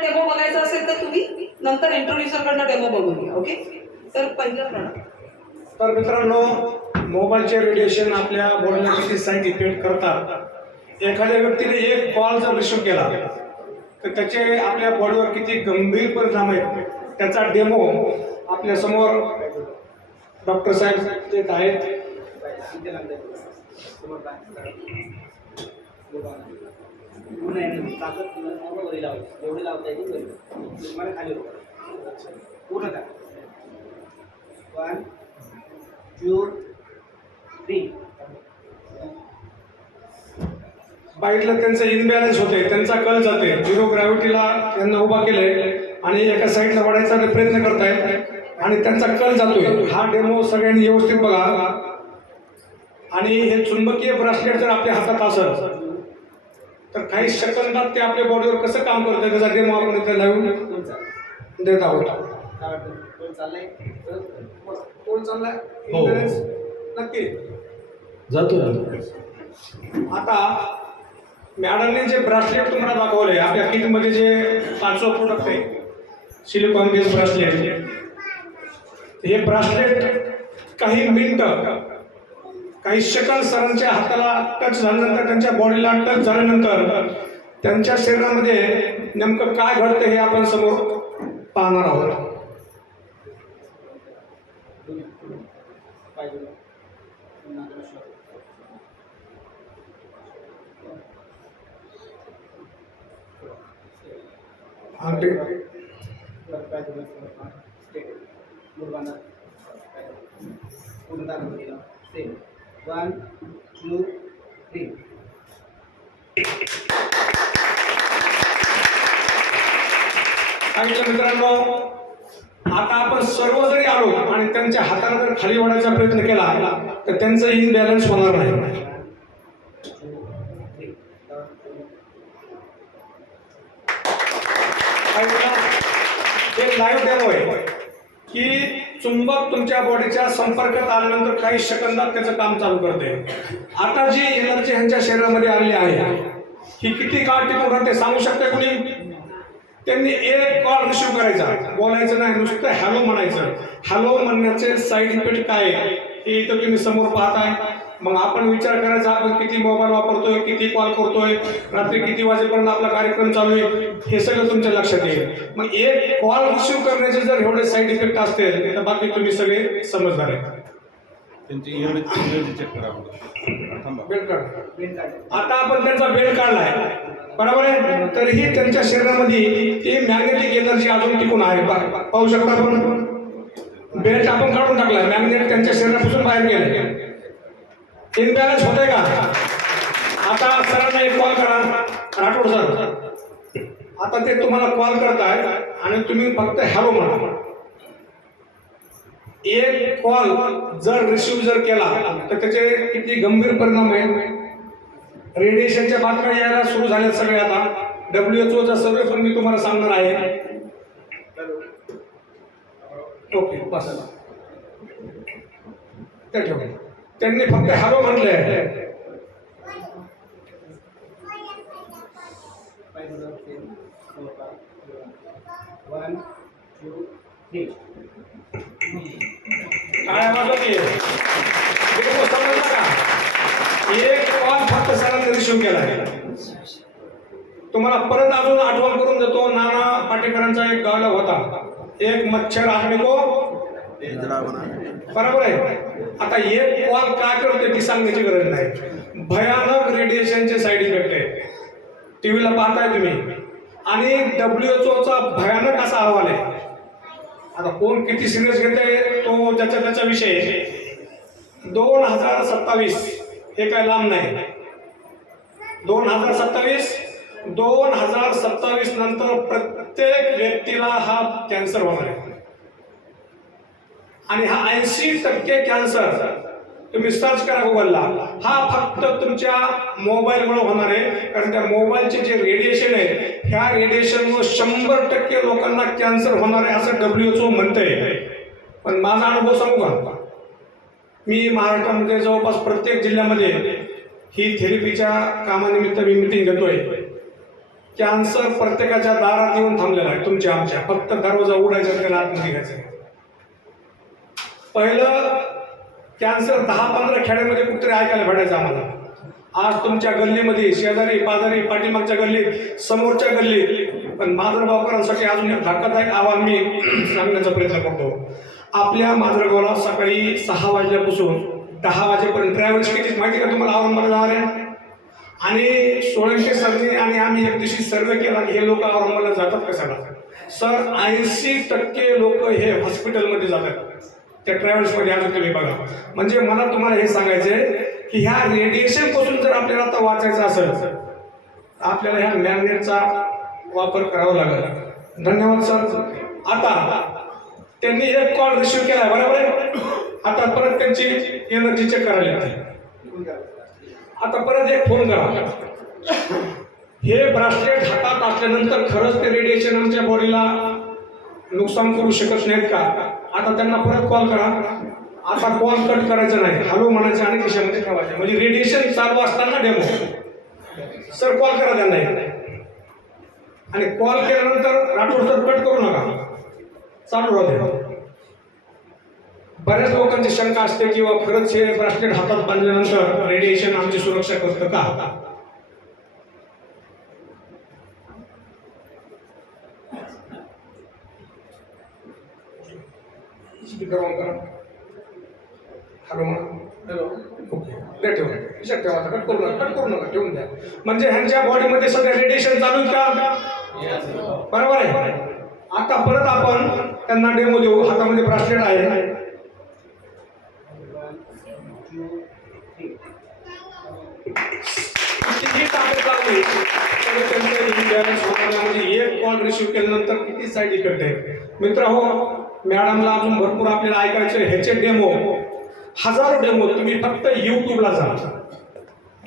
Demo बघायचा असेल तर तुम्ही नंतर इंट्रोड्युसरकडनं डेमो बघून घ्या ओके तर पहिलं प्रॉडक्ट तर मित्रांनो मोबाईलचे रेडिएशन आपल्या बॉडीला किती साईड इफेक्ट करतात. एखाद्या व्यक्तीने एक कॉल जर रिसिव्ह केला तर त्याचे आपल्या बॉडीवर किती गंभीर परिणाम आहेत त्याचा डेमो आपल्यासमोर डॉक्टर साहेब देत आहेत. एवढी लावायची एवढी लावता येते खाली पूर्ण वन टू थ्री. बाईकला त्यांचं इनबॅलन्स होते त्यांचा कल जाते झिरो ग्रॅव्हिटीला त्यांना उभा केलंय आणि एका साईडला वाढायचा प्रयत्न करतायत आणि त्यांचा कल जातोय. हा डेमो सगळ्यांनी व्यवस्थित बघा. आणि हे चुंबकीय ब्रासलेट जर आपल्या हातात असत तर काही सेकंदात ते आपल्या बॉडीवर कसं काम करतं त्याचा डेमो आपण इथे लावून देत आहोत. हो. नक्की. जातो आता मॅडमने जे ब्रासलेट तुम्हाला दाखवले आपल्या किटमध्ये जे पाचवं प्रोडक्ट आहे सिलिकॉन बेस ब्रासलेट हे ब्रासलेट काही मिनिटं काही शकल सरांच्या हाताला टच झाल्यानंतर त्यांच्या बॉडीला टच झाल्यानंतर त्यांच्या शरीरामध्ये नेमकं काय घडतं हे आपण समोर पाहणार आहोत. हा, वन टू थ्री सांगितलं मित्रांनो आता आपण सर्व जरी आलो आणि त्यांच्या हाताला जर खाली वाढायचा प्रयत्न केला तर त्यांचं इनबॅलन्स होणार नाही. हे लाईव्ह डेमो आहे. की चुंबक तुमच्या बॉडीच्या संपर्कात आल्यानंतर काही सेकंदात त्याचं काम चालू करते. आता जी एनर्जी ह्यांच्या शरीरामध्ये आलेली आहे ही किती काळ टिकून राहते सांगू शकते कुणी? त्यांनी एक कॉल रिसिव्ह करायचा. बोलायचं नाही नुसतं हॅलो म्हणायचं. हॅलो म्हणण्याचे साईड इफेक्ट काय? आहे हे इथं तुम्ही समोर पाहताय. मग आपण विचार करायचा आपण किती मोबाईल वापरतोय किती कॉल करतोय रात्री किती वाजेपर्यंत आपला कार्यक्रम चालू आहे हे सगळं तुमच्या लक्षात येईल. मग एक कॉल रिसिव्ह करण्याचे जर एवढे साईड इफेक्ट असतील तर बाकी तुम्ही सगळे समजदार आहे. आता आपण त्यांचा बेल काढलाय. बरोबर आहे? तरीही त्यांच्या शरीरामध्ये ती मॅग्नेटिक एनर्जी अजून टिकून आहे. पाहू शकता आपण? बेल्ट आपण काढून टाकलाय. मॅग्नेट त्यांच्या शरीरापासून बाहेर गेले इनबॅलन्स होते का? आता सरांना एक कॉल करा. राठोड सर आता ते तुम्हाला कॉल करताय आणि तुम्ही फक्त हॅलो म्हणा. एक कॉल जर रिसिव्ह जर केला तर त्याचे किती गंभीर परिणाम आहे? रेडिएशनच्या बातम्या यायला सुरू झाल्या सगळे आता. डब्ल्यू एच ओचा सर्वे पण मी तुम्हाला सांगणार आहे. ओके बस. ते ठेव त्यांनी फक्त हॅलो म्हणले. काय आवाज का एक कॉल फक्त सरांनी रिसिव्ह केला तुम्हाला परत अजून आठवण करून देतो नाना पाटेकरांचा एक गावला होता. एक मच्छर आदमी को बरोबर आहे. आता एक कॉल काय करते ती सांगण्याची गरज नाही. भयानक रेडिएशनचे साईड इफेक्ट आहे. टीव्हीला पाहताय तुम्ही. आणि डब्ल्यूएचओचा ओचा भयानक असा अहवाल आहे. आता कोण किती सिरियस घेते तो ज्याचा त्याचा विषय दोन हजार सत्तावीस हे काय लांब नाही. दोन हजार सत्तावीस दोन हजार सत्तावीस नंतर प्रत्येक व्यक्तीला हा कॅन्सर होणार आहे. आणि हा ऐंशी टक्के कॅन्सर तुम्ही सर्च करा गुगलला हा फक्त तुमच्या मोबाईलमुळे होणार आहे. कारण त्या मोबाईलचे जे रेडिएशन आहे ह्या रेडिएशनमुळे शंभर टक्के लोकांना कॅन्सर होणार आहे असं डब्ल्यूएचओ म्हणतंय. पण माझा अनुभव सांगू का? मी महाराष्ट्रामध्ये जवळपास प्रत्येक जिल्ह्यामध्ये ही थेरपीच्या कामानिमित्त मी मिटिंग घेतोय. कॅन्सर प्रत्येकाच्या दारात येऊन थांबलेला आहे. तुमच्या आमच्या. फक्त दरवाजा उघडायचा आणि त्याला आतमध्ये घ्यायचं. पहिलं कॅन्सर दहा पंधरा खेड्यामध्ये कुठतरी ऐकायला भेटायचं आम्हाला. आज तुमच्या गल्लीमध्ये शेजारी पाजारी पाठीमागच्या गल्लीत समोरच्या गल्लीत पण माजरगावकरांसाठी अजून एक धक्कादायक आव्हान मी सांगण्याचा प्रयत्न करतो. आपल्या माजरगावला सकाळी सहा वाजल्यापासून दहा वाजेपर्यंत ट्रॅव्हल्स किती माहिती का तुम्हाला औरंगाबाद जाणार? आहे आणि सोळाशे सरने आणि आम्ही एक दिवशी सर्वे केला हे लोक औरंगाबादला जातात कशाला सर ऐंशी टक्के लोक हे हॉस्पिटलमध्ये जातात. त्या ट्रॅव्हल्समध्ये अजून तुम्ही बघा. म्हणजे मला तुम्हाला हे सांगायचं आहे की ह्या रेडिएशनपासून जर आपल्याला आता वाचायचं असेल तर आपल्याला ह्या मॅग्नेटचा वापर करावा लागेल. धन्यवाद सर आता त्यांनी एक कॉल रिसिव्ह केला बरोबर आहे? आता परत त्यांची एनर्जी चेक करायला येते. आता परत एक फोन करा. हे ब्रासलेट हातात असल्यानंतर खरंच ते रेडिएशन आमच्या बॉडीला नुकसान करू शकत नाहीत का? आता त्यांना परत कॉल करा. आता कॉल कट करायचा नाही. हॅलो म्हणायचं आणि खिशामध्ये ठेवायचं. म्हणजे रेडिएशन चालू असताना डेमो सर कॉल करा त्यांना आणि कॉल केल्यानंतर राठोड सर कट करू नका. चालू राहते बऱ्याच लोकांची शंका असते किंवा खरंच हे ब्रास्टेड हातात बांधल्यानंतर रेडिएशन आमची सुरक्षा करतं का? स्पीकर ऑन करा हॅलो हॅलो. ओके. विषयात ठेवा आता. कट करू नका. कट करू नका. ठेवून द्या. म्हणजे ह्यांच्या बॉडीमध्ये सध्या रेडिएशन चालू का? बरोबर आहे. आता परत आपण त्यांना डेमो देऊ. हातामध्ये ब्रासलेट आहे. कितीही ताकद लावली तरी त्यांचं imbalance होणार नाही. म्हणजे एक कॉल रिसिव्ह केल्यानंतर किती साईड आहे मित्र हो मॅडमला अजून भरपूर आपल्याला ऐकायचं ह्याचे डेमो हजारो डेमो तुम्ही फक्त युट्यूबला जा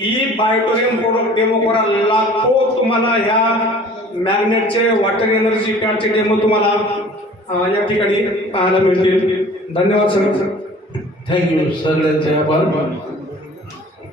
ई बायोटोरियम प्रोडक्ट डेमो करा. लाखो तुम्हाला ह्या मॅग्नेटचे वॉटर एनर्जी कार्डचे डेमो तुम्हाला या ठिकाणी पाहायला मिळतील. धन्यवाद सर थँक्यू सगळ्यांचे आभार